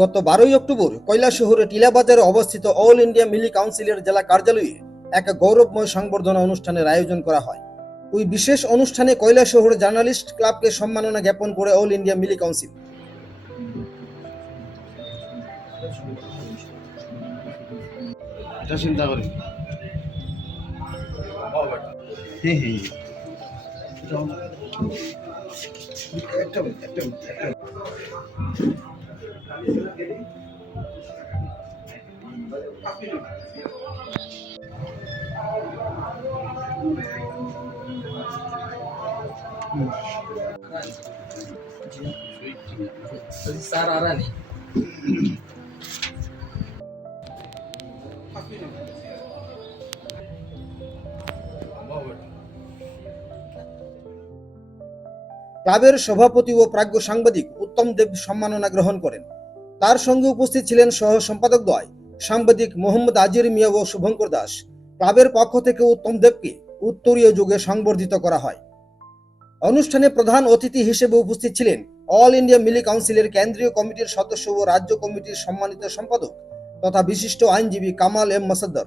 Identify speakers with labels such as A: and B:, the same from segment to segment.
A: গত বারোই অক্টোবর কৈলাসহরে টিলাবাজারে অবস্থিত অল ইন্ডিয়া মিলি কাউন্সিলের জেলা কার্যালয়ে এক গৌরবময় সংবর্ধনা অনুষ্ঠানের আয়োজন করা হয়। ওই বিশেষ অনুষ্ঠানে কৈলাসহর জার্নালিস্ট ক্লাবকে সম্মাননা জ্ঞাপন করে অল ইন্ডিয়া মিলি কাউন্সিল।
B: হ্যাঁ হ্যাঁ। একটা
C: স্যার
A: ক্লাবের সভাপতি ও প্রাজ্ঞ সাংবাদিক উত্তম দেব সম্মাননা গ্রহণ করেন। তার সঙ্গে উপস্থিত ছিলেন সহ সম্পাদক দ্বয় সাংবাদিক মোহাম্মদ আজির মিয়া ও শুভঙ্কর দাস। ক্লাবের পক্ষ থেকে উত্তম দেবকে উত্তরীয় যুগে সংবর্ধিত করা হয়। অনুষ্ঠানে প্রধান অতিথি হিসেবে উপস্থিত ছিলেন অল ইন্ডিয়া মিলি কাউন্সিলের কেন্দ্রীয় কমিটির সদস্য ও রাজ্য কমিটির সম্মানিত সম্পাদক তথা বিশিষ্ট আইনজীবী কামাল এম মাসাদ্দর।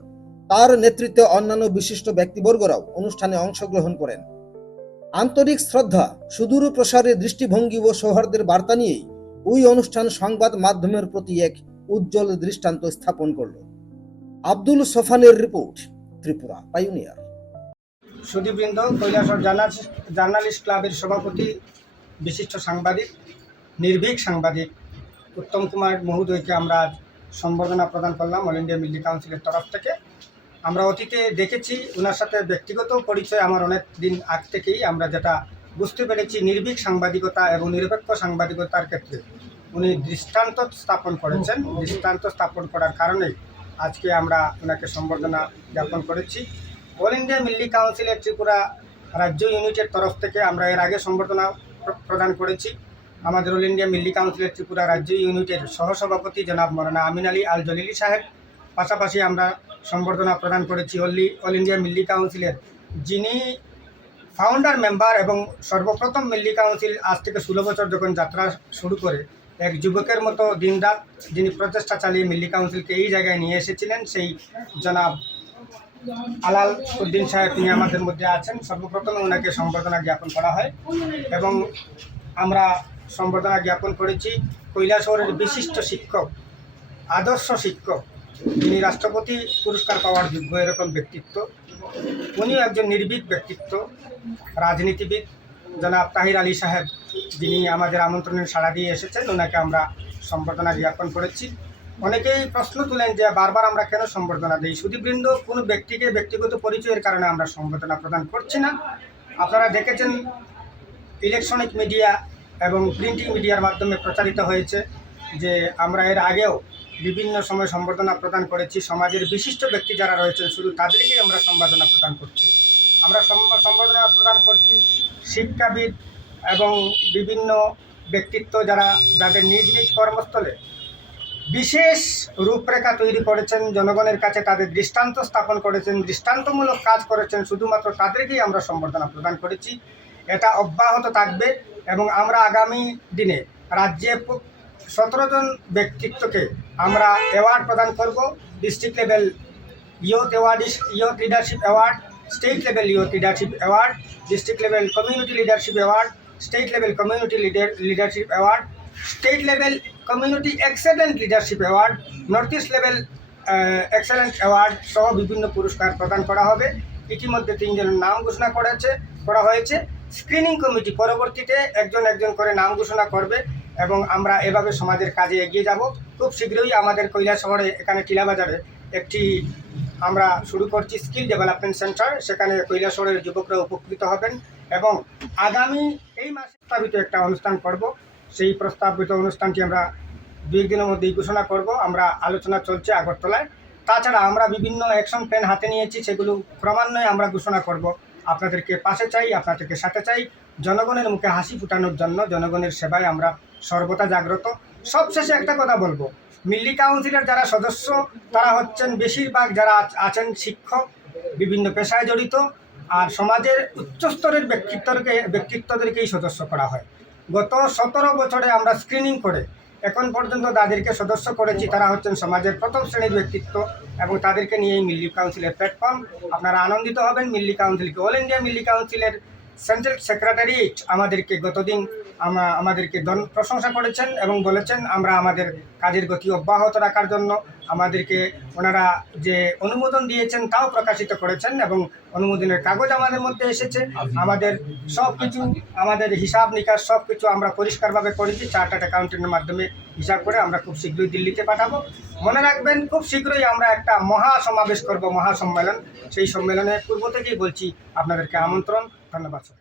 A: তার নেতৃত্বে অন্যান্য বিশিষ্ট ব্যক্তিবর্গরাও অনুষ্ঠানে অংশগ্রহণ করেন। আন্তরিক শ্রদ্ধা সুদূর প্রসারে দৃষ্টিভঙ্গি ও সৌহার্দ্যের বার্তা নিয়েই ওই অনুষ্ঠান সংবাদ মাধ্যমের প্রতি এক উজ্জ্বল দৃষ্টান্ত স্থাপন করল। আব্দুল সোফানের রিপোর্ট, ত্রিপুরা পাইওনিয়ার।
D: সুদীবৃন্দ কৈলাসর জার্নালিস্ট জার্নালিস্ট ক্লাবের সভাপতি, বিশিষ্ট সাংবাদিক, নির্ভীক সাংবাদিক উত্তম কুমার মহোদয়কে আমরা সম্বর্ধনা প্রদান করলাম অল ইন্ডিয়া মিলি কাউন্সিলের তরফ থেকে। আমরা অতীতে দেখেছি ওনার সাথে ব্যক্তিগত পরিচয় আমার অনেক দিন আগ থেকেই, আমরা যেটা বুঝতে পেরেছি নির্ভীক সাংবাদিকতা এবং নিরপেক্ষ সাংবাদিকতার ক্ষেত্রে। উনি দৃষ্টান্ত স্থাপন করেছেন। দৃষ্টান্ত স্থাপন করার কারণেই আজকে আমরা ওনাকে সম্বর্ধনা জ্ঞাপন করেছি। অল ইন্ডিয়া মিল্লি কাউন্সিলের ত্রিপুরা রাজ্য ইউনিটের তরফ থেকে আমরা এর আগে সম্বর্ধনা প্রদান করেছি। আমাদের অল ইন্ডিয়া মিল্লি কাউন্সিলের ত্রিপুরা রাজ্য ইউনিটের সহসভাপতি জনাব মরানা আমিন আলী আল জলিলি সাহেব। পাশাপাশি আমরা সম্বর্ধনা প্রদান করেছি অলি অল ইন্ডিয়া মিল্লি কাউন্সিলের যিনি ফাউন্ডার মেম্বার এবং সর্বপ্রথম মিল্লি কাউন্সিল আজ থেকে ষোলো বছর যখন যাত্রা শুরু করে, এক যুবকের মতো দিনরাত যিনি প্রচেষ্টা চালিয়ে মিল্লি কাউন্সিলকে এই জায়গায় নিয়ে এসেছিলেন, সেই জনাব আলাল উদ্দিন সাহেব তিনি আমাদের মধ্যে আছেন। সর্বপ্রথমে ওনাকে সম্বর্ধনা জ্ঞাপন করা হয় এবং আমরা সম্বর্ধনা জ্ঞাপন করেছি কৈলাসহরের বিশিষ্ট শিক্ষক, আদর্শ শিক্ষক, যিনি রাষ্ট্রপতি পুরস্কার পাওয়ার যোগ্য এরকম ব্যক্তিত্ব। উনিও একজন নির্ভীক ব্যক্তিত্ব, রাজনীতিবিদ। জনাব তাহির আলী সাহেব, যিনি আমাদের আমন্ত্রণে সাড়া দিয়ে এসেছেন, ওনাকে আমরা সম্বর্ধনা জ্ঞাপন করেছি। অনেকেই প্রশ্ন তুলেন যে বারবার আমরা কেন সম্বর্ধনা দিই? সুদীবৃন্দ কোনো ব্যক্তিকে ব্যক্তিগত পরিচয়ের কারণে আমরা সম্বর্ধনা প্রদান করছি না। আপনারা দেখেছেন, ইলেকট্রনিক মিডিয়া এবং প্রিন্টিং মিডিয়ার মাধ্যমে প্রচারিত হয়েছে যে আমরা এর আগেও বিভিন্ন সময় সম্বর্ধনা প্রদান করেছি। সমাজের বিশিষ্ট ব্যক্তি যারা রয়েছেন শুধু তাদেরকেই আমরা সম্বর্ধনা প্রদান করছি। আমরা সম্বর্ধনা প্রদান করছি শিক্ষাবিদ এবং বিভিন্ন ব্যক্তিত্ব যারা যাদের নিজ নিজ কর্মস্থলে বিশেষ রূপরেখা তৈরি করেছেন, জনগণের কাছে তাদের দৃষ্টান্ত স্থাপন করেছেন, দৃষ্টান্তমূলক কাজ করেছেন, শুধুমাত্র তাদেরকেই আমরা সম্বর্ধনা প্রদান করেছি। এটা অব্যাহত থাকবে এবং আমরা আগামী দিনে রাজ্যে সতেরো জন ব্যক্তিত্বকে আমরা অ্যাওয়ার্ড প্রদান করব। District level youth award youth leadership award state level youth leadership award district level community leadership award state level community leader leadership award state level community excellent leadership award north east level excellent award সহ বিভিন্ন পুরস্কার প্রদান করা হবে। ইতিমধ্যে তিনজনের নাম ঘোষণা করেছে, করা হয়েছে। স্ক্রিনিং কমিটি পরবর্তীতে একজন একজন করে নাম ঘোষণা করবে। এবং আমরা এভাবে সমাজের কাজে এগিয়ে যাব। খুব শীঘ্রই আমাদের কৈলা শহরে এখানে টিলাবাজারে একটি আমরা শুরু করছি স্কিল ডেভেলপমেন্ট সেন্টার। সেখানে কৈলা শহরের যুবকরা উপকৃত হবেন এবং আগামী এই মাসে প্রস্তাবিত একটা অনুষ্ঠান করব। সেই প্রস্তাবিত অনুষ্ঠানটি আমরা দুই দিনের মধ্যেই ঘোষণা করব। আমরা আলোচনা চলছে আগরতলায়। তাছাড়া আমরা বিভিন্ন অ্যাকশন প্ল্যান হাতে নিয়েছি, সেগুলো ক্রমান্বয়ে আমরা ঘোষণা করব। আপনাদেরকে পাশে চাই, আপনাদেরকে সাথে চাই। জনগণের মুখে হাসি ফুটানোর জন্য জনগণের সেবায় আমরা সর্বদা জাগ্রত। সবশেষে একটা কথা বলব। মিল্লি কাউন্সিলের যারা সদস্য, তারা হচ্ছেন বেশিরভাগ যারা আছেন শিক্ষক, বিভিন্ন পেশায় জড়িত। আর সমাজের উচ্চস্তরের ব্যক্তিত্বকে ব্যক্তিত্বদেরকেই সদস্য করা হয়। গত সতেরো বছরে আমরা স্ক্রিনিং করে, এখন পর্যন্ত তাদেরকে সদস্য করেছি, তারা হচ্ছেন সমাজের প্রথম শ্রেণির ব্যক্তিত্ব এবং তাদেরকে নিয়েই মিল্লি কাউন্সিলের প্ল্যাটফর্ম আপনারা আনন্দিত হবেন, মিল্লি কাউন্সিলকে। অল ইন্ডিয়া মিল্লি কাউন্সিলের সেন্ট্রাল সেক্রেটারিয়েট আমাদেরকে গতদিন আমা, আমাদেরকে প্রশংসা করেছেন এবং বলেছেন আমরা আমাদের কাজের গতি অব্যাহত রাখার জন্য আমাদেরকে ওনারা যে অনুমোদন দিয়েছেন তাও প্রকাশিত করেছেন এবং অনুমোদনের কাগজ আমাদের মধ্যে এসেছে। আমাদের সব কিছু আমাদের হিসাব নিকাশ সব কিছু আমরা পরিষ্কারভাবে করেছি। চার্টার্ড অ্যাকাউন্টেন্টের মাধ্যমে হিসাব করে আমরা খুব শীঘ্রই দিল্লিতে পাঠাবো। মনে রাখবেন, খুব শীঘ্রই আমরা একটা মহা সমাবেশ করব মহা সম্মেলন সেই সম্মেলনের পূর্ব থেকেই বলছি, আপনাদেরকে আমন্ত্রণ। ধন্যবাদ স্যার